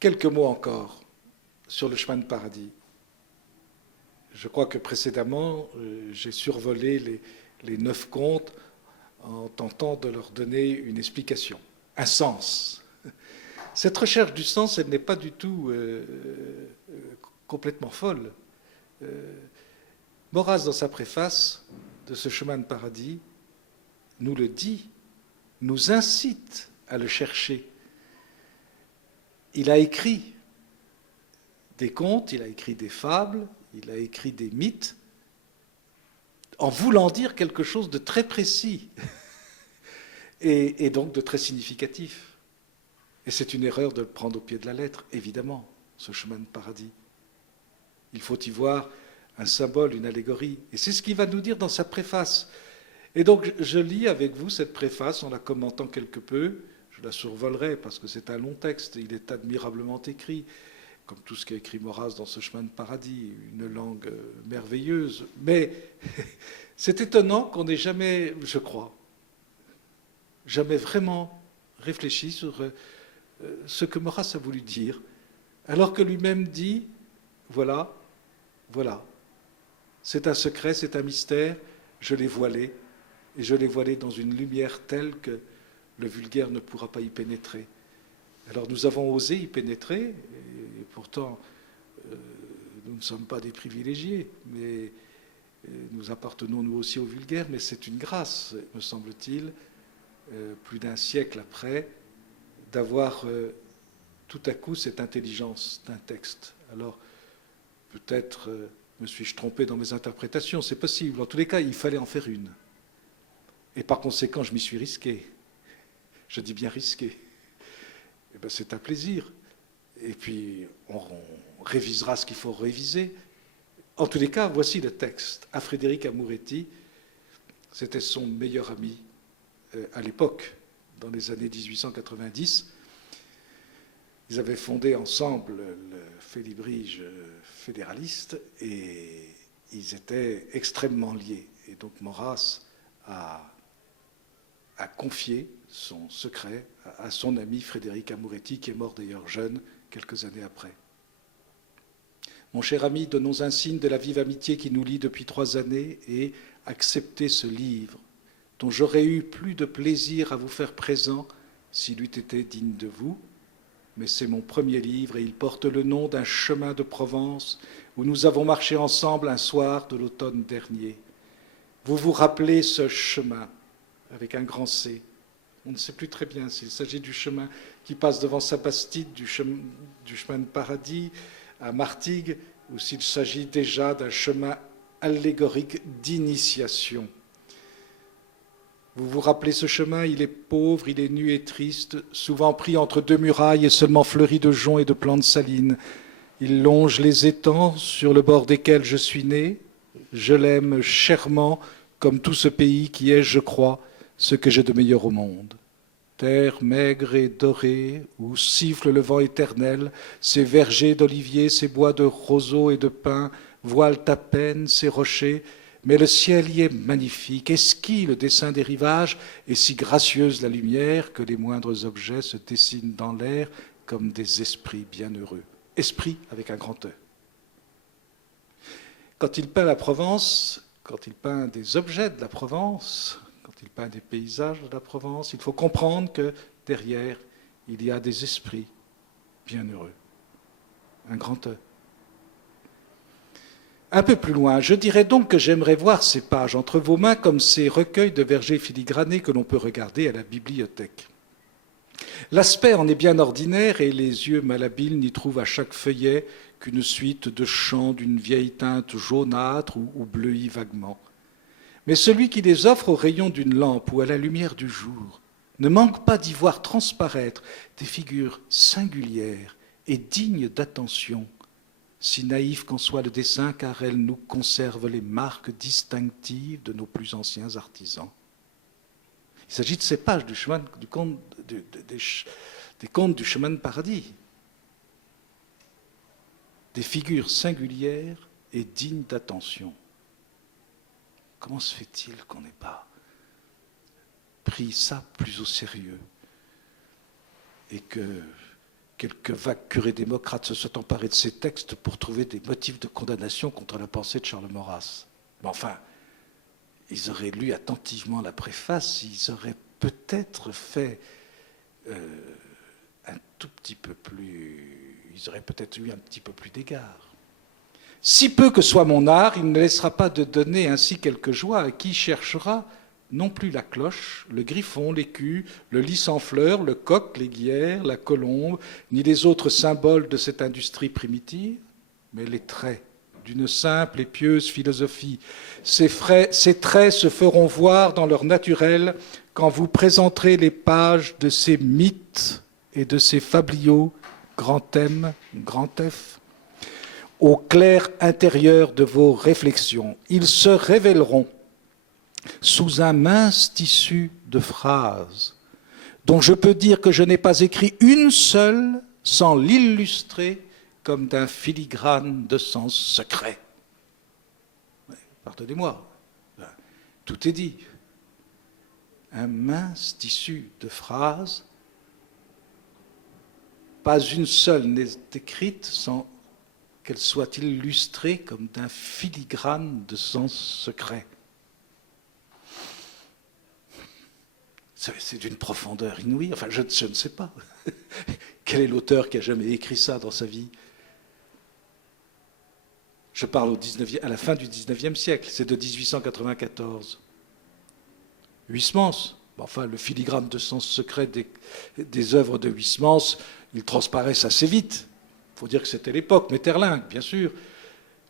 Quelques mots encore sur le chemin de paradis. Je crois que précédemment, j'ai survolé les 9 contes en tentant de leur donner une explication, un sens. Cette recherche du sens, elle n'est pas du tout complètement folle. Maurras, dans sa préface de ce chemin de paradis, nous le dit, nous incite à le chercher. Il a écrit des contes, il a écrit des fables, il a écrit des mythes, en voulant dire quelque chose de très précis et donc de très significatif. Et c'est une erreur de le prendre au pied de la lettre, évidemment, ce chemin de paradis. Il faut y voir un symbole, une allégorie. Et c'est ce qu'il va nous dire dans sa préface. Et donc, je lis avec vous cette préface en la commentant quelque peu. Je la survolerai parce que c'est un long texte. Il est admirablement écrit, comme tout ce qu'a écrit Maurras dans ce chemin de paradis, une langue merveilleuse. Mais c'est étonnant qu'on n'ait jamais, je crois, jamais vraiment réfléchi sur ce que Maurras a voulu dire, alors que lui-même dit, voilà, voilà, c'est un secret, c'est un mystère, je l'ai voilé, et je l'ai voilé dans une lumière telle que le vulgaire ne pourra pas y pénétrer. Alors nous avons osé y pénétrer, et pourtant nous ne sommes pas des privilégiés, mais nous appartenons nous aussi au vulgaire, mais c'est une grâce, me semble-t-il, plus d'un siècle après, d'avoir tout à coup cette intelligence d'un texte. Alors peut-être me suis-je trompé dans mes interprétations, c'est possible. En tous les cas, il fallait en faire une. Et par conséquent, je m'y suis risqué. Je dis bien risqué. Eh bien, c'est un plaisir. Et puis, on révisera ce qu'il faut réviser. En tous les cas, voici le texte. À Frédéric Amoretti, c'était son meilleur ami à l'époque, dans les années 1890. Ils avaient fondé ensemble le Félibrige fédéraliste et ils étaient extrêmement liés. Et donc Maurras a confié son secret à son ami Frédéric Amoretti, qui est mort d'ailleurs jeune, quelques années après. Mon cher ami, donnons un signe de la vive amitié qui nous lie depuis 3 années et acceptez ce livre, dont j'aurais eu plus de plaisir à vous faire présent s'il eût été digne de vous. Mais c'est mon premier livre et il porte le nom d'un chemin de Provence où nous avons marché ensemble un soir de l'automne dernier. Vous vous rappelez ce chemin avec un grand C. On ne sait plus très bien s'il s'agit du chemin qui passe devant Saint-Bastide, du chemin de paradis à Martigues, ou s'il s'agit déjà d'un chemin allégorique d'initiation. Vous vous rappelez ce chemin, il est pauvre, il est nu et triste, souvent pris entre 2 murailles et seulement fleuri de joncs et de plantes salines. Il longe les étangs sur le bord desquels je suis né. Je l'aime chèrement, comme tout ce pays qui est, je crois, ce que j'ai de meilleur au monde. Terre maigre et dorée, où siffle le vent éternel, ces vergers d'oliviers, ces bois de roseaux et de pins voilent à peine ces rochers, mais le ciel y est magnifique, esquis le dessin des rivages, et si gracieuse la lumière que les moindres objets se dessinent dans l'air comme des esprits bienheureux. Esprit avec un grand E. Quand il peint la Provence, quand il peint des objets de la Provence, quand il peint des paysages de la Provence, il faut comprendre que derrière, il y a des esprits bienheureux. Un grand E. Un peu plus loin, je dirais donc que j'aimerais voir ces pages entre vos mains comme ces recueils de vergers filigranés que l'on peut regarder à la bibliothèque. L'aspect en est bien ordinaire et les yeux malhabiles n'y trouvent à chaque feuillet qu'une suite de chants d'une vieille teinte jaunâtre ou bleuie vaguement. Mais celui qui les offre au rayon d'une lampe ou à la lumière du jour ne manque pas d'y voir transparaître des figures singulières et dignes d'attention, si naïf qu'en soit le dessin, car elles nous conservent les marques distinctives de nos plus anciens artisans. Il s'agit de ces pages du chemin, des contes du chemin de paradis. Des figures singulières et dignes d'attention. Comment se fait-il qu'on n'ait pas pris ça plus au sérieux et que quelques vagues curés démocrates se soient emparés de ces textes pour trouver des motifs de condamnation contre la pensée de Charles Maurras. Mais enfin, ils auraient lu attentivement la préface, ils auraient peut-être fait un tout petit peu plus... Ils auraient peut-être eu un petit peu plus d'égard. Si peu que soit mon art, il ne laissera pas de donner ainsi quelque joie à qui cherchera non plus la cloche, le griffon, l'écu, le lys en fleurs, le coq, l'aiguière, la colombe, ni les autres symboles de cette industrie primitive, mais les traits d'une simple et pieuse philosophie. Ces traits se feront voir dans leur naturel quand vous présenterez les pages de ces mythes et de ces fabliaux, grand M, grand F, au clair intérieur de vos réflexions. Ils se révéleront sous un mince tissu de phrases dont je peux dire que je n'ai pas écrit une seule sans l'illustrer comme d'un filigrane de sens secret. Pardonnez-moi, tout est dit. Un mince tissu de phrases, pas une seule n'est écrite sans qu'elle soit illustrée comme d'un filigrane de sens secret. C'est d'une profondeur inouïe. Enfin, je ne sais pas. Quel est l'auteur qui a jamais écrit ça dans sa vie? Je parle à la fin du XIXe siècle. C'est de 1894. Huysmans. Enfin, le filigrane de sens secret des œuvres de Huysmans, ils transparaissent assez vite. Il faut dire que c'était l'époque. Maeterlinck, bien sûr.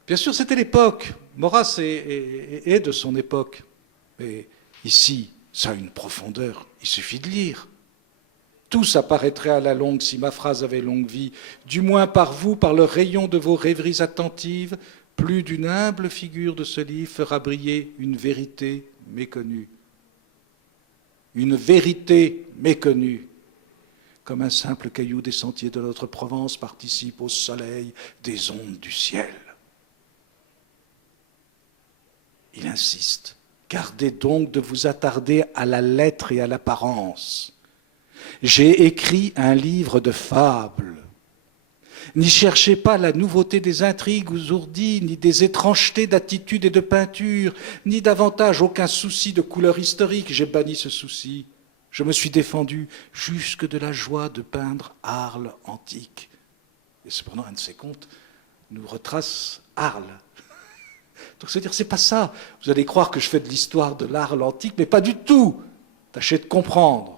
Bien sûr, c'était l'époque. Maurras est de son époque. Mais ici, ça a une profondeur, il suffit de lire. Tout s'apparaîtrait à la longue si ma phrase avait longue vie, du moins par vous, par le rayon de vos rêveries attentives, plus d'une humble figure de ce livre fera briller une vérité méconnue. Une vérité méconnue, comme un simple caillou des sentiers de notre Provence participe au soleil des ondes du ciel. Il insiste. Gardez donc de vous attarder à la lettre et à l'apparence. J'ai écrit un livre de fables. N'y cherchez pas la nouveauté des intrigues ourdies, ni des étrangetés d'attitude et de peinture, ni davantage aucun souci de couleur historique. J'ai banni ce souci. Je me suis défendu jusque de la joie de peindre Arles antique. Et cependant, un de ces contes nous retrace Arles. Donc, c'est-à-dire, c'est pas ça. Vous allez croire que je fais de l'histoire de l'Arles antique, mais pas du tout. Tâchez de comprendre.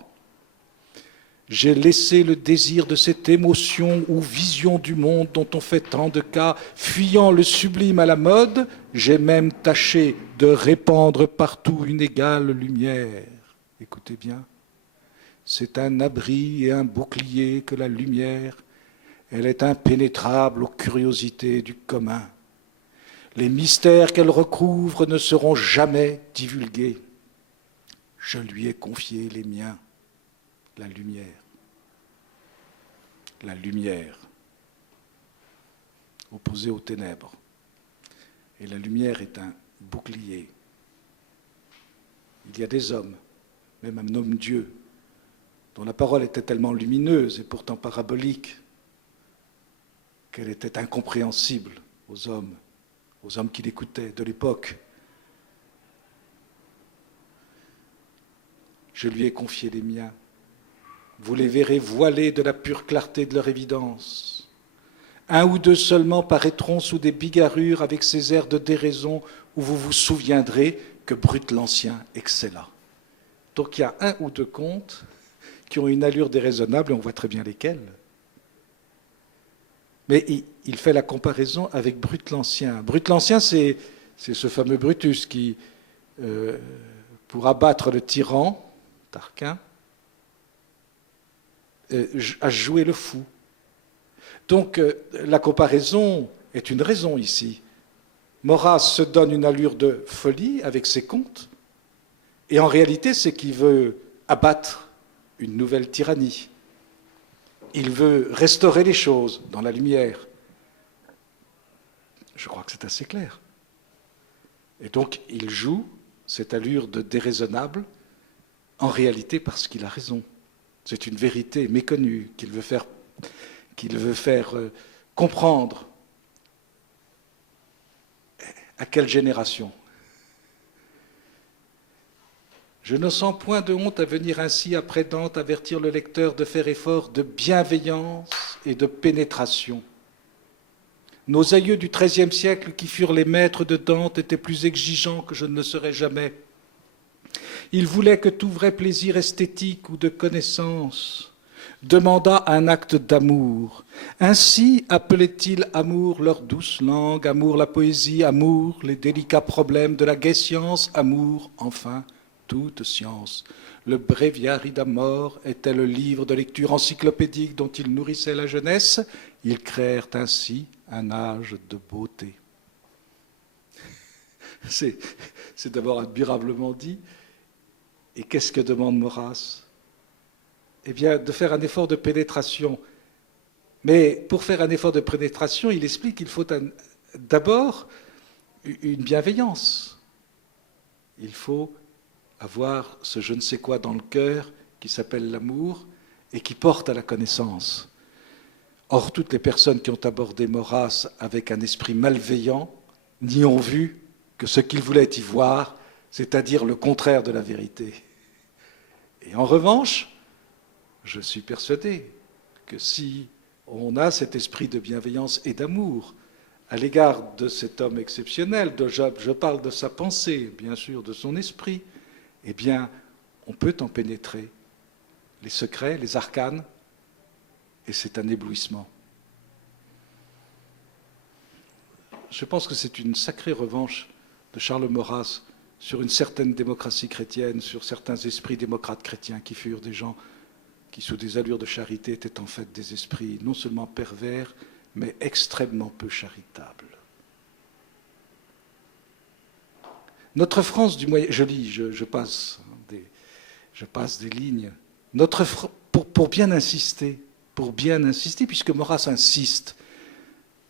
J'ai laissé le désir de cette émotion ou vision du monde dont on fait tant de cas, fuyant le sublime à la mode, j'ai même tâché de répandre partout une égale lumière. Écoutez bien, c'est un abri et un bouclier que la lumière, elle est impénétrable aux curiosités du commun. Les mystères qu'elle recouvre ne seront jamais divulgués. Je lui ai confié les miens, la lumière. La lumière, opposée aux ténèbres. Et la lumière est un bouclier. Il y a des hommes, même un homme-dieu, dont la parole était tellement lumineuse et pourtant parabolique qu'elle était incompréhensible aux hommes qui l'écoutaient de l'époque. Je lui ai confié les miens. Vous les verrez voilés de la pure clarté de leur évidence. Un ou deux seulement paraîtront sous des bigarrures avec ces airs de déraison où vous vous souviendrez que Brut l'Ancien excella. Donc il y a un ou deux contes qui ont une allure déraisonnable, et on voit très bien lesquels. Mais il fait la comparaison avec Brut l'Ancien. Brut l'Ancien, c'est ce fameux Brutus qui, pour abattre le tyran, Tarquin, a joué le fou. Donc la comparaison est une raison ici. Maurras se donne une allure de folie avec ses contes, et en réalité, c'est qu'il veut abattre une nouvelle tyrannie. Il veut restaurer les choses dans la lumière. Je crois que c'est assez clair. Et donc, il joue cette allure de déraisonnable, en réalité parce qu'il a raison. C'est une vérité méconnue qu'il veut faire qu'il veut faire comprendre. À quelle génération? Je ne sens point de honte à venir ainsi après Dante avertir le lecteur de faire effort de bienveillance et de pénétration. Nos aïeux du XIIIe siècle, qui furent les maîtres de Dante, étaient plus exigeants que je ne le serai jamais. Ils voulaient que tout vrai plaisir esthétique ou de connaissance demandât un acte d'amour. Ainsi appelaient-ils amour leur douce langue, amour la poésie, amour les délicats problèmes de la gaie science, amour, enfin, toute science. Le Breviary d'Amor était le livre de lecture encyclopédique dont ils nourrissaient la jeunesse. Ils créèrent ainsi un âge de beauté. C'est d'abord admirablement dit. Et qu'est-ce que demande Maurras? Eh bien, de faire un effort de pénétration. Mais pour faire un effort de pénétration, il explique qu'il faut d'abord une bienveillance. Il faut avoir ce je ne sais quoi dans le cœur qui s'appelle l'amour et qui porte à la connaissance. Or, toutes les personnes qui ont abordé Maurras avec un esprit malveillant n'y ont vu que ce qu'ils voulaient y voir, c'est-à-dire le contraire de la vérité. Et en revanche, je suis persuadé que si on a cet esprit de bienveillance et d'amour à l'égard de cet homme exceptionnel, je parle de sa pensée, bien sûr, de son esprit, eh bien, on peut en pénétrer les secrets, les arcanes, et c'est un éblouissement. Je pense que c'est une sacrée revanche de Charles Maurras sur une certaine démocratie chrétienne, sur certains esprits démocrates chrétiens qui furent des gens qui, sous des allures de charité, étaient en fait des esprits non seulement pervers, mais extrêmement peu charitables. Notre France du Moyen... Je lis, je passe des lignes. Pour bien insister, puisque Maurras insiste,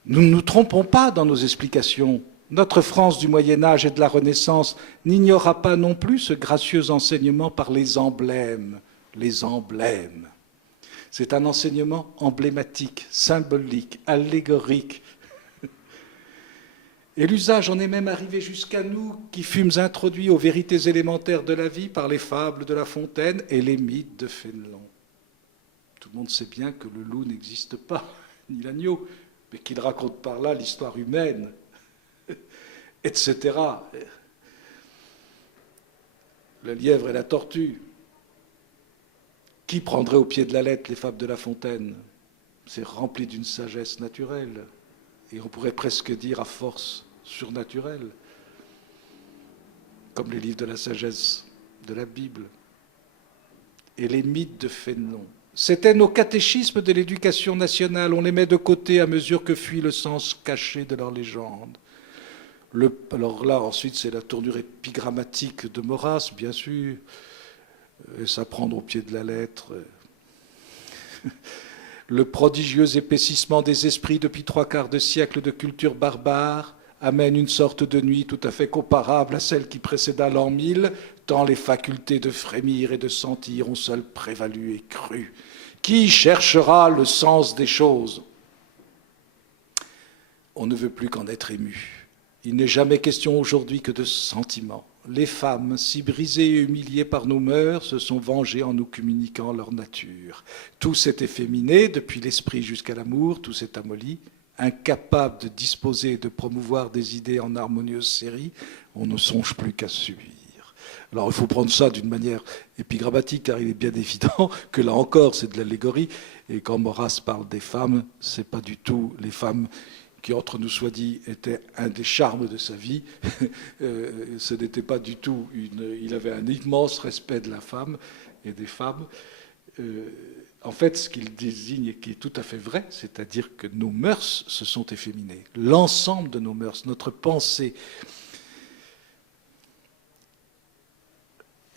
nous ne nous trompons pas dans nos explications. Notre France du Moyen-Âge et de la Renaissance n'ignora pas non plus ce gracieux enseignement par les emblèmes. Les emblèmes. C'est un enseignement emblématique, symbolique, allégorique. Et l'usage en est même arrivé jusqu'à nous qui fûmes introduits aux vérités élémentaires de la vie par les fables de La Fontaine et les mythes de Fénelon. Tout le monde sait bien que le loup n'existe pas, ni l'agneau, mais qu'il raconte par là l'histoire humaine, etc. Le lièvre et la tortue. Qui prendrait au pied de la lettre les fables de La Fontaine? C'est rempli d'une sagesse naturelle, et on pourrait presque dire à force surnaturelle, comme les livres de la sagesse de la Bible. Et les mythes de Fénelon. C'étaient nos catéchismes de l'éducation nationale, on les met de côté à mesure que fuit le sens caché de leurs légendes. Alors là, ensuite, c'est la tournure épigrammatique de Maurras, bien sûr, et s'apprendre au pied de la lettre. Le prodigieux épaississement des esprits depuis 3/4 de siècle de culture barbare amène une sorte de nuit tout à fait comparable à celle qui précéda l'an 1000, tant les facultés de frémir et de sentir ont seules prévalu et cru. Qui cherchera le sens des choses? On ne veut plus qu'en être ému. Il n'est jamais question aujourd'hui que de sentiments. Les femmes, si brisées et humiliées par nos mœurs, se sont vengées en nous communiquant leur nature. Tout s'est efféminé, depuis l'esprit jusqu'à l'amour, tout s'est amolli. Incapable de disposer et de promouvoir des idées en harmonieuse série, on ne songe plus qu'à subir. Alors il faut prendre ça d'une manière épigrammatique, car il est bien évident que là encore c'est de l'allégorie, et quand Maurras parle des femmes, c'est pas du tout les femmes qui, entre nous soit dit, était un des charmes de sa vie. Ce n'était pas du tout il avait un immense respect de la femme et des femmes. En fait, ce qu'il désigne et qui est tout à fait vrai, c'est-à-dire que nos mœurs se sont efféminées. L'ensemble de nos mœurs, notre pensée.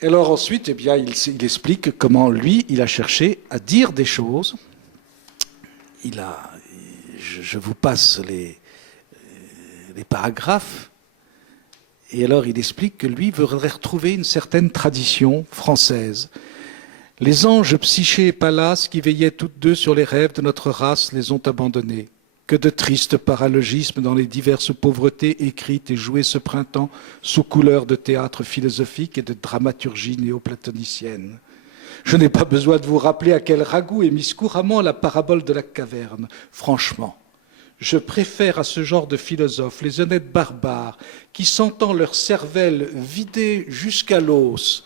Et alors ensuite, eh bien, il explique comment lui, il a cherché à dire des choses. Je vous passe les paragraphes. Et alors il explique que lui voudrait retrouver une certaine tradition française. Les anges Psyché et Pallas, qui veillaient toutes deux sur les rêves de notre race, les ont abandonnés. Que de tristes paralogismes dans les diverses pauvretés écrites et jouées ce printemps sous couleur de théâtre philosophique et de dramaturgie néoplatonicienne. Je n'ai pas besoin de vous rappeler à quel ragoût est mise couramment la parabole de la caverne. Franchement, je préfère à ce genre de philosophes les honnêtes barbares qui, sentant leur cervelle vidée jusqu'à l'os,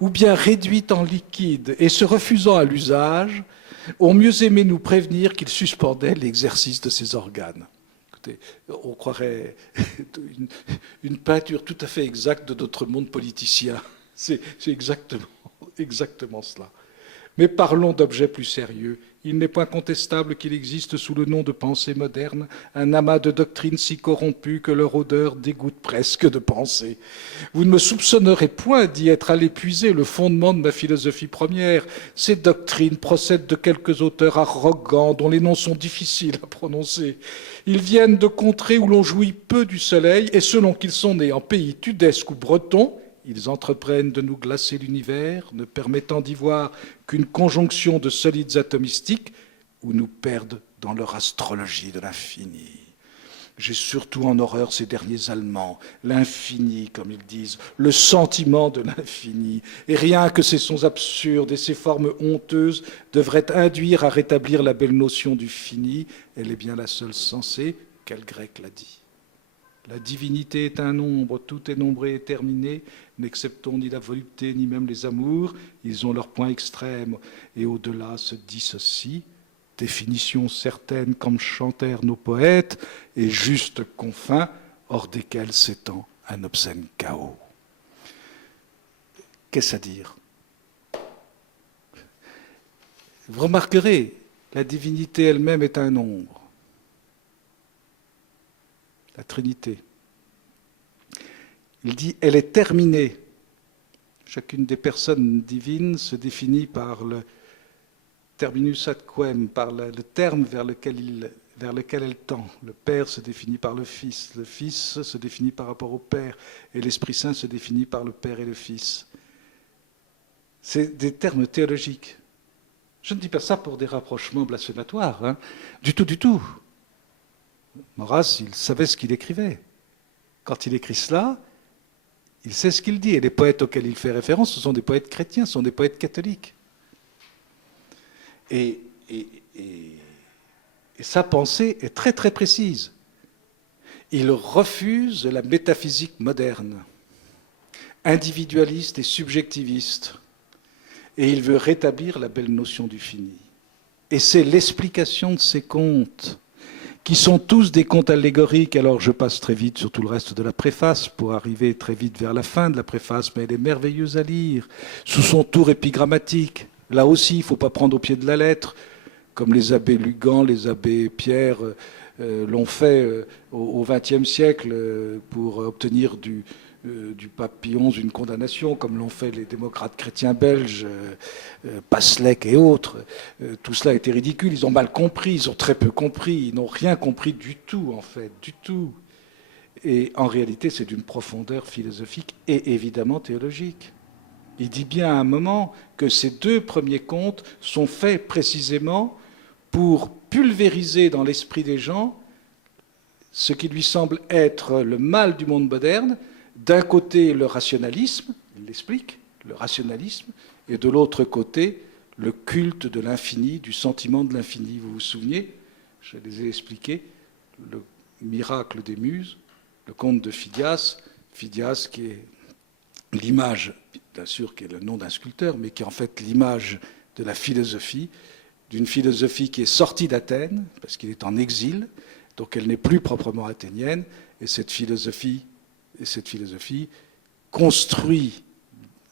ou bien réduite en liquide et se refusant à l'usage, ont mieux aimé nous prévenir qu'ils suspendaient l'exercice de ces organes. Écoutez, on croirait une peinture tout à fait exacte de notre monde politicien. C'est exactement cela. Mais parlons d'objets plus sérieux. Il n'est point contestable qu'il existe sous le nom de pensée moderne un amas de doctrines si corrompues que leur odeur dégoûte presque de pensée. Vous ne me soupçonnerez point d'y être allé puiser le fondement de ma philosophie première. Ces doctrines procèdent de quelques auteurs arrogants dont les noms sont difficiles à prononcer. Ils viennent de contrées où l'on jouit peu du soleil et selon qu'ils sont nés en pays tudesque ou breton, ils entreprennent de nous glacer l'univers, ne permettant d'y voir qu'une conjonction de solides atomistiques, ou nous perdent dans leur astrologie de l'infini. J'ai surtout en horreur ces derniers Allemands, l'infini, comme ils disent, le sentiment de l'infini. Et rien que ces sons absurdes et ces formes honteuses devraient induire à rétablir la belle notion du fini. Elle est bien la seule sensée, quel grec l'a dit. La divinité est un nombre, tout est nombré et terminé, n'exceptons ni la volupté ni même les amours, ils ont leurs points extrêmes, et au-delà se dissocient, définition certaine comme chantèrent nos poètes, et juste confins, hors desquels s'étend un obscène chaos. Qu'est-ce à dire? Vous remarquerez, la divinité elle-même est un nombre. La Trinité. Il dit, elle est terminée. Chacune des personnes divines se définit par le terminus ad quem, par le terme vers lequel elle tend. Le Père se définit par le Fils se définit par rapport au Père, et l'Esprit Saint se définit par le Père et le Fils. C'est des termes théologiques. Je ne dis pas ça pour des rapprochements blasphématoires, hein. Du tout, du tout. Maurras, il savait ce qu'il écrivait. Quand il écrit cela, il sait ce qu'il dit. Et les poètes auxquels il fait référence, ce sont des poètes chrétiens, ce sont des poètes catholiques. Et sa pensée est très très précise. Il refuse la métaphysique moderne, individualiste et subjectiviste. Et il veut rétablir la belle notion du fini. Et c'est l'explication de ces contes, qui sont tous des contes allégoriques. Alors je passe très vite sur tout le reste de la préface pour arriver très vite vers la fin de la préface, mais elle est merveilleuse à lire, sous son tour épigrammatique. Là aussi, il ne faut pas prendre au pied de la lettre, comme les abbés Lugan, les abbés Pierre l'ont fait au XXe siècle pour obtenir du pape Pie XI une condamnation, comme l'ont fait les démocrates chrétiens belges, Passlec et autres. Tout cela était ridicule, ils ont mal compris, ils ont très peu compris, ils n'ont rien compris du tout, en fait, du tout. Et en réalité, c'est d'une profondeur philosophique et évidemment théologique. Il dit bien à un moment que ces deux premiers contes sont faits précisément pour pulvériser dans l'esprit des gens ce qui lui semble être le mal du monde moderne. D'un côté, le rationalisme, il l'explique, le rationalisme, et de l'autre côté, le culte de l'infini, du sentiment de l'infini. Vous vous souvenez, je les ai expliqués, le miracle des muses, le conte de Phidias, Phidias qui est l'image, bien sûr, qui est le nom d'un sculpteur, mais qui est en fait l'image de la philosophie, d'une philosophie qui est sortie d'Athènes, parce qu'il est en exil, donc elle n'est plus proprement athénienne, et cette philosophie construit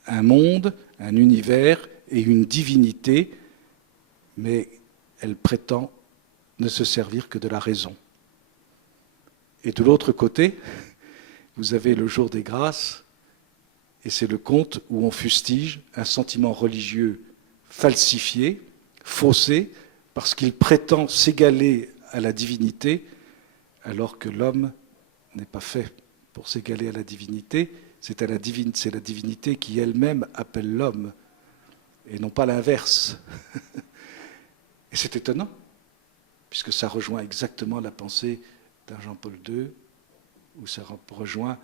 un monde, un univers et une divinité, mais elle prétend ne se servir que de la raison. Et de l'autre côté, vous avez le jour des grâces, et c'est le conte où on fustige un sentiment religieux falsifié, faussé, parce qu'il prétend s'égaler à la divinité, alors que l'homme n'est pas fait pour s'égaler à la divinité, c'est la divinité qui elle-même appelle l'homme et non pas l'inverse. Et c'est étonnant, puisque ça rejoint exactement la pensée d'un Jean-Paul II, ou ça rejoint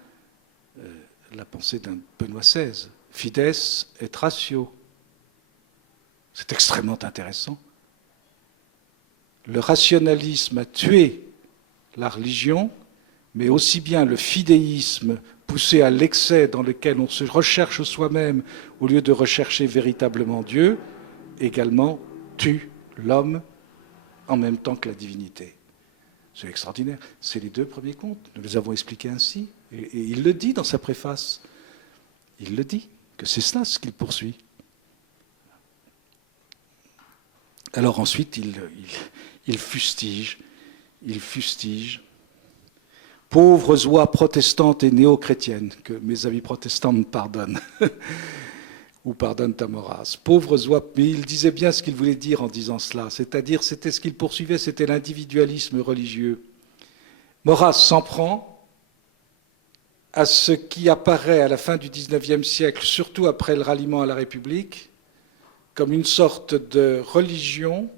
la pensée d'un Benoît XVI. Fides et ratio. C'est extrêmement intéressant. Le rationalisme a tué la religion, mais aussi bien le fidéisme poussé à l'excès dans lequel on se recherche soi-même au lieu de rechercher véritablement Dieu, également tue l'homme en même temps que la divinité. C'est extraordinaire. C'est les deux premiers contes. Nous les avons expliqués ainsi. Et il le dit dans sa préface. Il le dit, que c'est cela ce qu'il poursuit. Alors ensuite, il fustige. Pauvres oies protestantes et néo-chrétiennes, que mes amis protestants me pardonnent, ou pardonnent à Maurras. Pauvres oies, mais il disait bien ce qu'il voulait dire en disant cela, c'est-à-dire c'était ce qu'il poursuivait, c'était l'individualisme religieux. Maurras s'en prend à ce qui apparaît à la fin du XIXe siècle, surtout après le ralliement à la République, comme une sorte de religion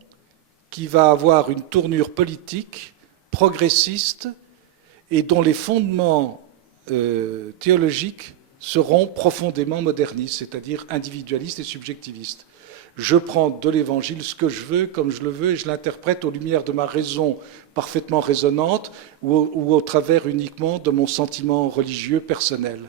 qui va avoir une tournure politique, progressiste, et dont les fondements théologiques seront profondément modernistes, c'est-à-dire individualistes et subjectivistes. Je prends de l'Évangile ce que je veux, comme je le veux, et je l'interprète aux lumières de ma raison parfaitement raisonnante ou au travers uniquement de mon sentiment religieux personnel.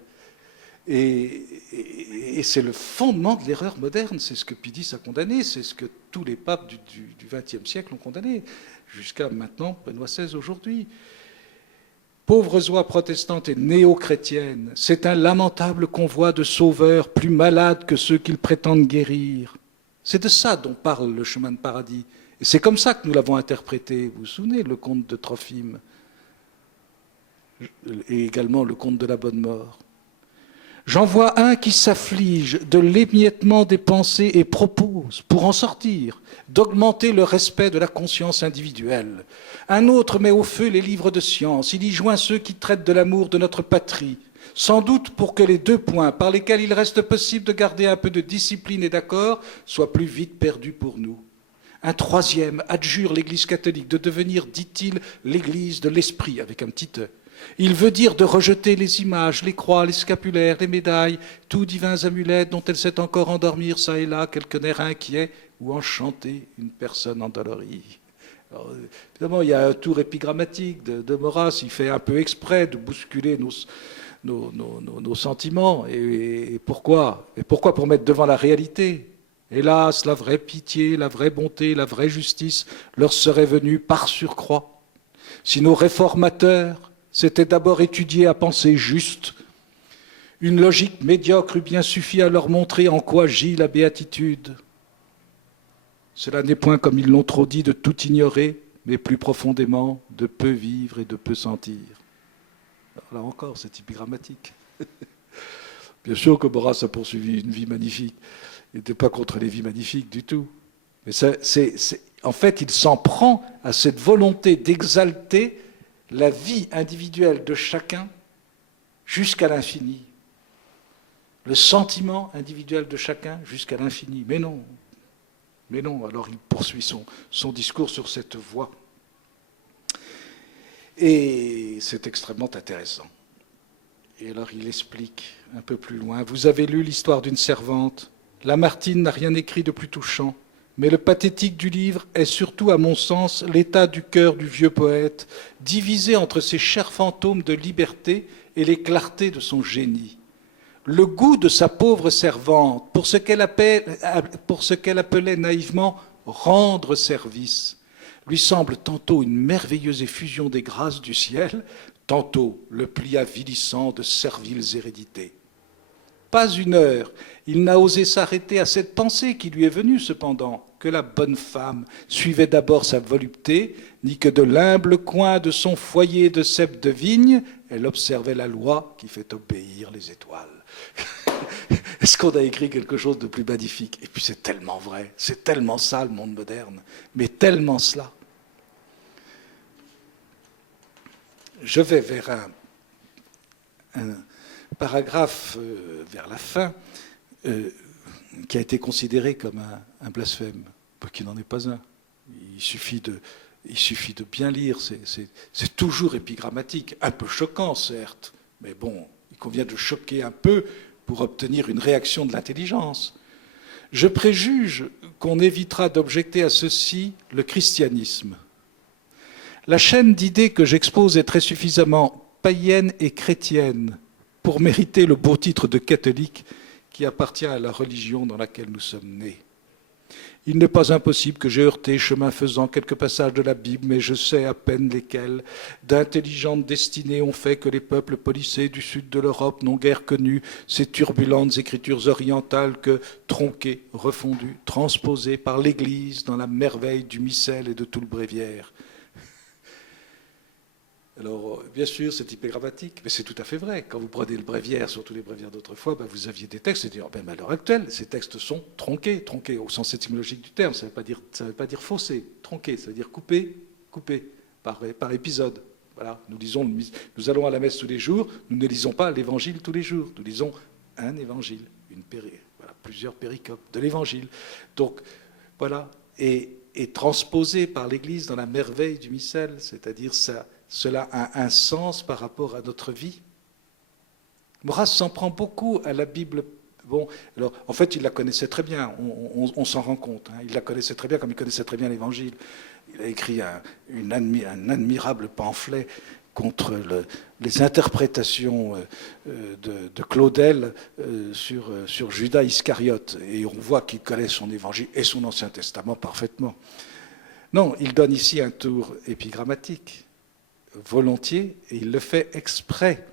Et c'est le fondement de l'erreur moderne, c'est ce que Pidis a condamné, c'est ce que tous les papes du XXe siècle ont condamné, jusqu'à maintenant Benoît XVI aujourd'hui. Pauvres oies protestantes et néo-chrétiennes, c'est un lamentable convoi de sauveurs plus malades que ceux qu'ils prétendent guérir. C'est de ça dont parle le chemin de paradis. Et c'est comme ça que nous l'avons interprété. Vous vous souvenez, le conte de Trophime, et également le conte de la bonne mort. J'en vois un qui s'afflige de l'émiettement des pensées et propose, pour en sortir, d'augmenter le respect de la conscience individuelle. Un autre met au feu les livres de science, il y joint ceux qui traitent de l'amour de notre patrie, sans doute pour que les deux points par lesquels il reste possible de garder un peu de discipline et d'accord soient plus vite perdus pour nous. Un troisième adjure l'Église catholique de devenir, dit-il, l'Église de l'esprit, avec un petit e. Il veut dire de rejeter les images, les croix, les scapulaires, les médailles, tous divins amulets dont elle sait encore endormir ça et là quelques nerfs inquiets ou enchanter une personne endolorie. Alors, évidemment, il y a un tour épigrammatique de Maurras, il fait un peu exprès de bousculer nos sentiments. Et pourquoi ? Et pourquoi ? Pour mettre devant la réalité. Hélas, la vraie pitié, la vraie bonté, la vraie justice leur serait venue par surcroît. Si nos réformateurs s'étaient d'abord étudiés à penser juste, une logique médiocre eût bien suffi à leur montrer en quoi gît la béatitude. Cela n'est point, comme ils l'ont trop dit, de tout ignorer, mais plus profondément de peu vivre et de peu sentir. Alors là encore, c'est épigrammatique. Bien sûr que Maurras a poursuivi une vie magnifique. Il n'était pas contre les vies magnifiques du tout. Mais en fait, il s'en prend à cette volonté d'exalter la vie individuelle de chacun jusqu'à l'infini. Le sentiment individuel de chacun jusqu'à l'infini. Mais non, alors il poursuit son discours sur cette voie. Et c'est extrêmement intéressant. Et alors il explique un peu plus loin. Vous avez lu l'histoire d'une servante. Lamartine n'a rien écrit de plus touchant. Mais le pathétique du livre est surtout, à mon sens, l'état du cœur du vieux poète, divisé entre ses chers fantômes de liberté et les clartés de son génie. Le goût de sa pauvre servante pour ce qu'elle appelait naïvement « rendre service » lui semble tantôt une merveilleuse effusion des grâces du ciel, tantôt le pli avilissant de serviles hérédités. Pas une heure, il n'a osé s'arrêter à cette pensée qui lui est venue cependant, que la bonne femme suivait d'abord sa volupté, ni que de l'humble coin de son foyer de cep de vigne, elle observait la loi qui fait obéir les étoiles. Est-ce qu'on a écrit quelque chose de plus magnifique ? Et puis c'est tellement vrai, c'est tellement ça le monde moderne, mais tellement cela. Je vais vers un paragraphe vers la fin, qui a été considéré comme un blasphème, qui n'en est pas un. Il suffit de bien lire, c'est toujours épigrammatique, un peu choquant certes, mais bon, il convient de choquer un peu pour obtenir une réaction de l'intelligence. Je préjuge qu'on évitera d'objecter à ceci le christianisme. La chaîne d'idées que j'expose est très suffisamment païenne et chrétienne pour mériter le beau titre de catholique qui appartient à la religion dans laquelle nous sommes nés. Il n'est pas impossible que j'ai heurté, chemin faisant, quelques passages de la Bible, mais je sais à peine lesquels. D'intelligentes destinées ont fait que les peuples policés du sud de l'Europe n'ont guère connu ces turbulentes écritures orientales que, tronquées, refondues, transposées par l'Église dans la merveille du missel et de tout le bréviaire. Alors, bien sûr, c'est épigrammatique, mais c'est tout à fait vrai. Quand vous prenez le bréviaire, surtout les bréviaires d'autrefois, vous aviez des textes, et même à l'heure actuelle, ces textes sont tronqués au sens étymologique du terme. Ça ne veut pas dire faussé, tronqué, ça veut dire coupé par épisode. Voilà, nous allons à la messe tous les jours, nous ne lisons pas l'évangile tous les jours, nous lisons un évangile, plusieurs péricopes de l'évangile. Donc, voilà, et transposé par l'Église dans la merveille du missel, c'est-à-dire ça. Cela a un sens par rapport à notre vie. Maurras s'en prend beaucoup à la Bible. Bon, alors, en fait, il la connaissait très bien, on s'en rend compte. Il la connaissait très bien, comme il connaissait très bien l'Évangile. Il a écrit un admirable pamphlet contre les interprétations de Claudel sur Judas Iscariote. Et on voit qu'il connaît son Évangile et son Ancien Testament parfaitement. Non, il donne ici un tour épigrammatique. Volontiers, et il le fait exprès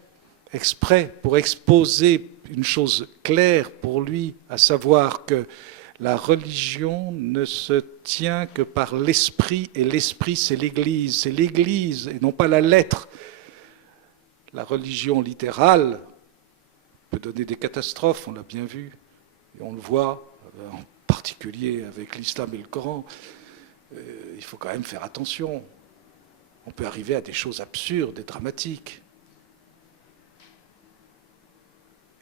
pour exposer une chose claire pour lui, à savoir que la religion ne se tient que par l'esprit, et l'esprit c'est l'Église et non pas la lettre. La religion littérale peut donner des catastrophes, on l'a bien vu, et on le voit en particulier avec l'islam et le Coran. Il faut quand même faire attention. On peut arriver à des choses absurdes et dramatiques.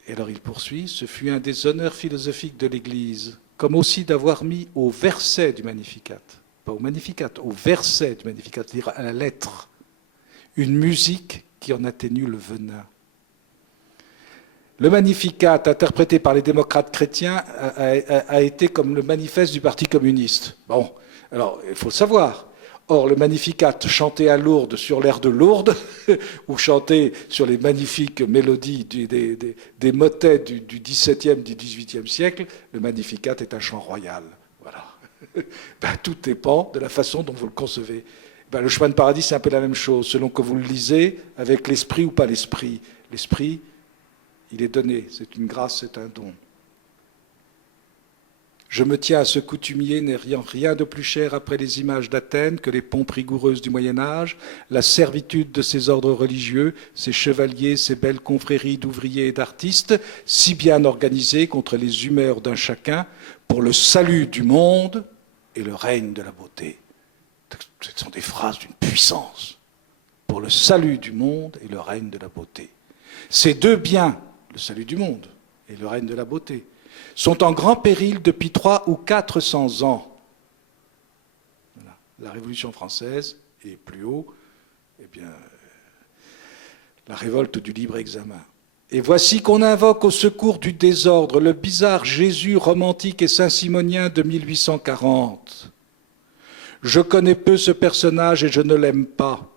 Et alors il poursuit, ce fut un des honneurs philosophiques de l'Église, comme aussi d'avoir mis au verset du Magnificat, pas au Magnificat, au verset du Magnificat, c'est-à-dire à la lettre, une musique qui en atténue le venin. Le Magnificat, interprété par les démocrates chrétiens, a été comme le manifeste du Parti communiste. Bon, alors il faut le savoir. Or, le Magnificat chanté à Lourdes sur l'air de Lourdes, ou chanté sur les magnifiques mélodies des motets du XVIIe, du XVIIIe siècle, le Magnificat est un chant royal. Voilà. Tout dépend de la façon dont vous le concevez. Le chemin de paradis, c'est un peu la même chose, selon que vous le lisez, avec l'esprit ou pas l'esprit. L'esprit, il est donné, c'est une grâce, c'est un don. Je me tiens à ce coutumier n'ayant rien de plus cher après les images d'Athènes que les pompes rigoureuses du Moyen-Âge, la servitude de ces ordres religieux, ces chevaliers, ces belles confréries d'ouvriers et d'artistes, si bien organisées contre les humeurs d'un chacun, pour le salut du monde et le règne de la beauté. Ce sont des phrases d'une puissance. Pour le salut du monde et le règne de la beauté. Ces deux biens, le salut du monde et le règne de la beauté, sont en grand péril depuis 300 ou 400 ans. Voilà. La Révolution française et plus haut, la révolte du libre examen. Et voici qu'on invoque au secours du désordre le bizarre Jésus romantique et saint-simonien de 1840. Je connais peu ce personnage et je ne l'aime pas.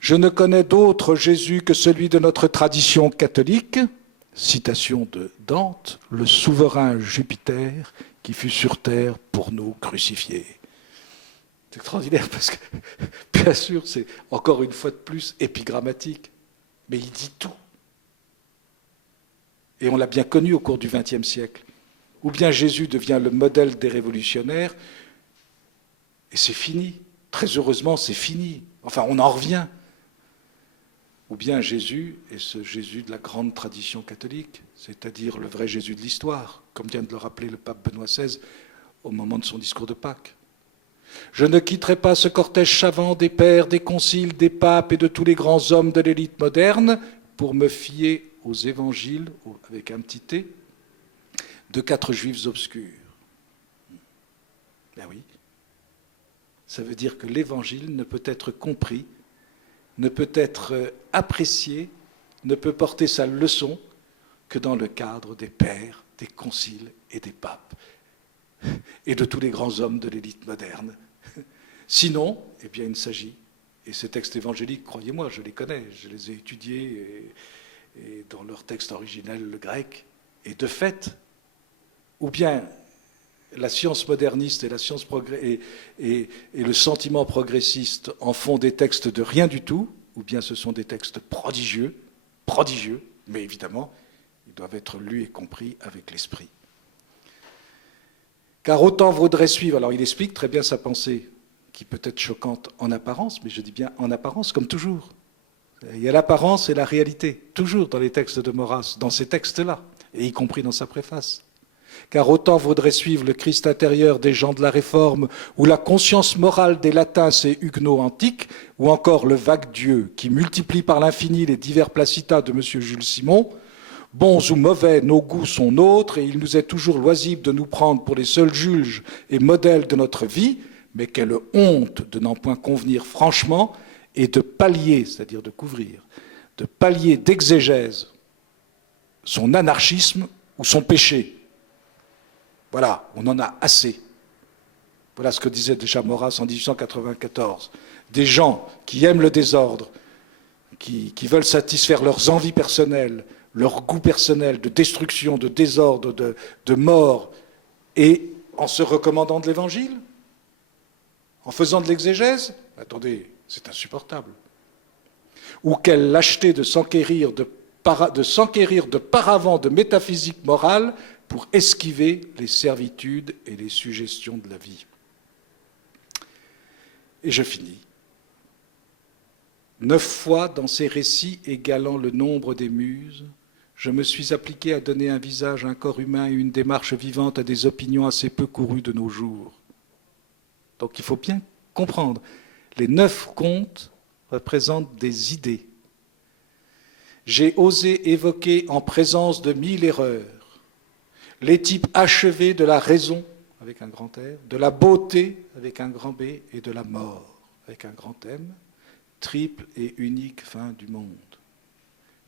Je ne connais d'autre Jésus que celui de notre tradition catholique. Citation de Dante, le souverain Jupiter qui fut sur terre pour nous crucifier. C'est extraordinaire parce que, bien sûr, c'est encore une fois de plus épigrammatique, mais il dit tout. Et on l'a bien connu au cours du XXe siècle. Ou bien Jésus devient le modèle des révolutionnaires, et c'est fini. Très heureusement, c'est fini. Enfin, on en revient. Ou bien Jésus est ce Jésus de la grande tradition catholique, c'est-à-dire le vrai Jésus de l'histoire, comme vient de le rappeler le pape Benoît XVI au moment de son discours de Pâques. Je ne quitterai pas ce cortège savant des pères, des conciles, des papes et de tous les grands hommes de l'élite moderne pour me fier aux évangiles, avec un petit t, de 4 juifs obscurs. Ben oui. Ça veut dire que l'Évangile ne peut être compris, ne peut être apprécié, ne peut porter sa leçon que dans le cadre des pères, des conciles et des papes, et de tous les grands hommes de l'élite moderne. Sinon, eh bien, il s'agit, et ces textes évangéliques, croyez-moi, je les connais, je les ai étudiés, et dans leur texte originel, le grec, et de fait, ou bien la science moderniste et, et le sentiment progressiste en font des textes de rien du tout, ou bien ce sont des textes prodigieux, mais évidemment, ils doivent être lus et compris avec l'esprit. Car autant vaudrait suivre, alors il explique très bien sa pensée, qui peut être choquante en apparence, mais je dis bien en apparence, comme toujours. Il y a l'apparence et la réalité, toujours dans les textes de Maurras, dans ces textes-là, et y compris dans sa préface. Car autant vaudrait suivre le Christ intérieur des gens de la Réforme, ou la conscience morale des latins et huguenots antiques, ou encore le vague Dieu qui multiplie par l'infini les divers placitas de M. Jules Simon. Bons ou mauvais, nos goûts sont nôtres, et il nous est toujours loisible de nous prendre pour les seuls juges et modèles de notre vie, mais quelle honte de n'en point convenir franchement et de pallier, c'est-à-dire de couvrir, de pallier d'exégèse son anarchisme ou son péché. Voilà, on en a assez. Voilà ce que disait déjà Maurras en 1894. Des gens qui aiment le désordre, qui veulent satisfaire leurs envies personnelles, leur goût personnel de destruction, de désordre, de mort, et en se recommandant de l'Évangile, en faisant de l'exégèse. Attendez, c'est insupportable. Ou quelle lâcheté de s'enquérir de paravent de métaphysique morale pour esquiver les servitudes et les suggestions de la vie. Et je finis. 9 fois dans ces récits égalant le nombre des muses, je me suis appliqué à donner un visage, un corps humain et une démarche vivante à des opinions assez peu courues de nos jours. Donc il faut bien comprendre, les 9 contes représentent des idées. J'ai osé évoquer en présence de 1000 erreurs les types achevés de la raison, avec un grand R, de la beauté, avec un grand B, et de la mort, avec un grand M, triple et unique fin du monde.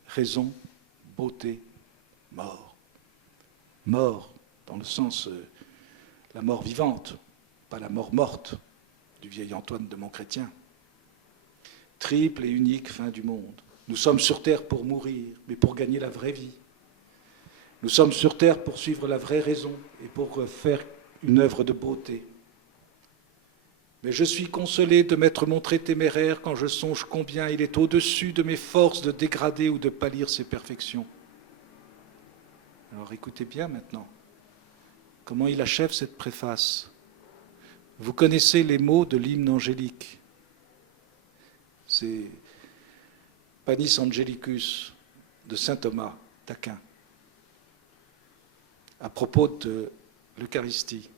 Raison, beauté, mort. Mort, dans le sens, la mort vivante, pas la mort morte, du vieil Antoine de Montchrétien. Triple et unique fin du monde. Nous sommes sur terre pour mourir, mais pour gagner la vraie vie. Nous sommes sur terre pour suivre la vraie raison et pour faire une œuvre de beauté. Mais je suis consolé de m'être montré téméraire quand je songe combien il est au-dessus de mes forces de dégrader ou de pâlir ses perfections. Alors écoutez bien maintenant comment il achève cette préface. Vous connaissez les mots de l'hymne angélique. C'est Panis Angelicus de saint Thomas d'Aquin à propos de l'Eucharistie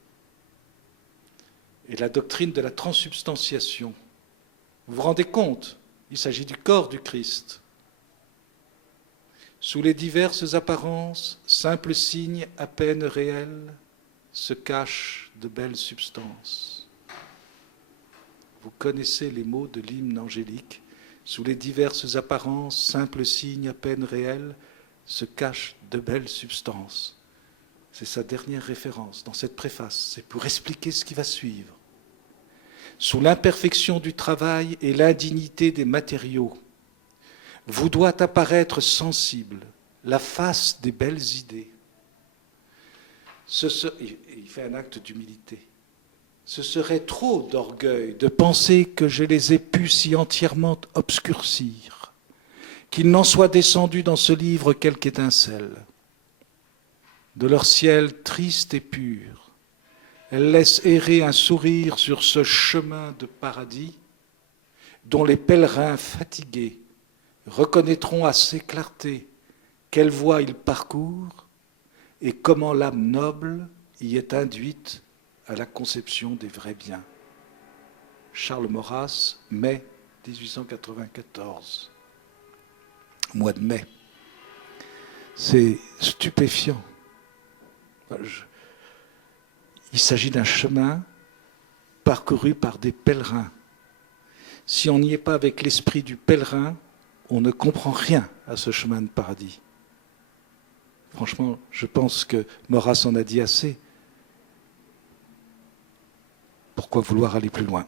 et la doctrine de la transsubstantiation. Vous vous rendez compte, il s'agit du corps du Christ. Sous les diverses apparences, simples signes à peine réels, se cachent de belles substances. Vous connaissez les mots de l'hymne angélique. Sous les diverses apparences, simples signes à peine réels, se cachent de belles substances. C'est sa dernière référence dans cette préface. C'est pour expliquer ce qui va suivre. Sous l'imperfection du travail et l'indignité des matériaux, vous doit apparaître sensible la face des belles idées. Il fait un acte d'humilité. Ce serait trop d'orgueil de penser que je les ai pu si entièrement obscurcir, qu'il n'en soit descendu dans ce livre quelque étincelle. De leur ciel triste et pur, elles laissent errer un sourire sur ce chemin de paradis dont les pèlerins fatigués reconnaîtront à ses clartés quelle voie ils parcourent et comment l'âme noble y est induite à la conception des vrais biens. Charles Maurras, mai 1894. Mois de mai. C'est stupéfiant. Il s'agit d'un chemin parcouru par des pèlerins. Si on n'y est pas avec l'esprit du pèlerin, on ne comprend rien à ce chemin de paradis. Franchement, je pense que Maurras en a dit assez. Pourquoi vouloir aller plus loin ?